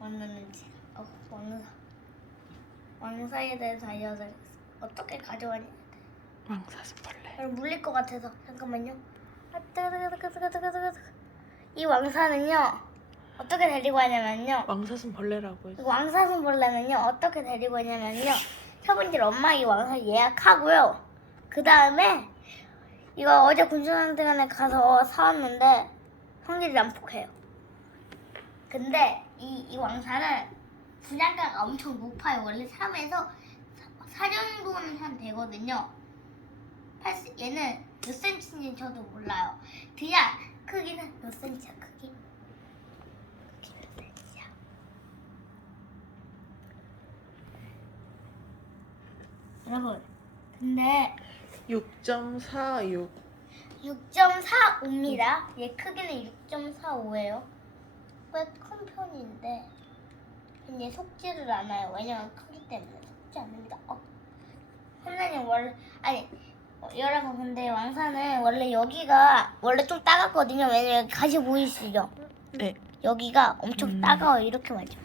원하는지 어, 원사 왕사에 대해서 알려드렸어 어떻게 가져왔냐? 왕사슴벌레. 물릴 것 같아서 잠깐만요. 아, 이 왕사는요 어떻게 데리고 왔냐면요. 왕사슴벌레라고 해요 왕사슴벌레는요 어떻게 데리고 왔냐면요. 처분질 엄마 이 왕사 예약하고요. 그 다음에 이거 어제 군수한테 가서 사왔는데 성질이 난폭해요. 근데 이, 이 왕사는 분양가가 엄청 높아요. 원래 3에서 4 정도는 한 되거든요. 8, 얘는 몇 센치인지 저도 몰라요. 그냥 크기는 몇 센치야 크기? 크기 몇 센치야? 여러분, 근데 6.46. 6.45입니다. 얘 크기는 6.45예요. 꽤 큰 편인데 얘 속지를 않아요. 왜냐면 크기 때문에 속지 않습니다. 어. 선생님 원래 아니 어, 여러분 근데 왕사는 원래 여기가 원래 좀 따갑거든요. 왜냐면 가시 보이시죠? 네. 여기가 엄청 음. 따가워요. 이렇게 말죠.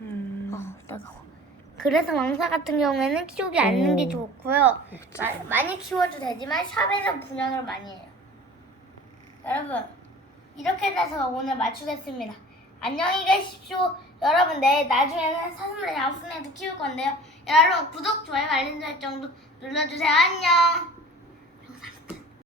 음. 어, 따가워. 그래서 왕사 같은 경우에는 키우지 않는 게 오. 좋고요. 마, 많이 키워도 되지만 샵에서 분양을 많이 해요. 여러분 이렇게 돼서 오늘 마치겠습니다. 안녕히 계십시오. 여러분, 내 나중에는 사슴을 양푼에도 키울 건데요. 여러분, 구독, 좋아요, 알림 설정도 눌러주세요. 안녕.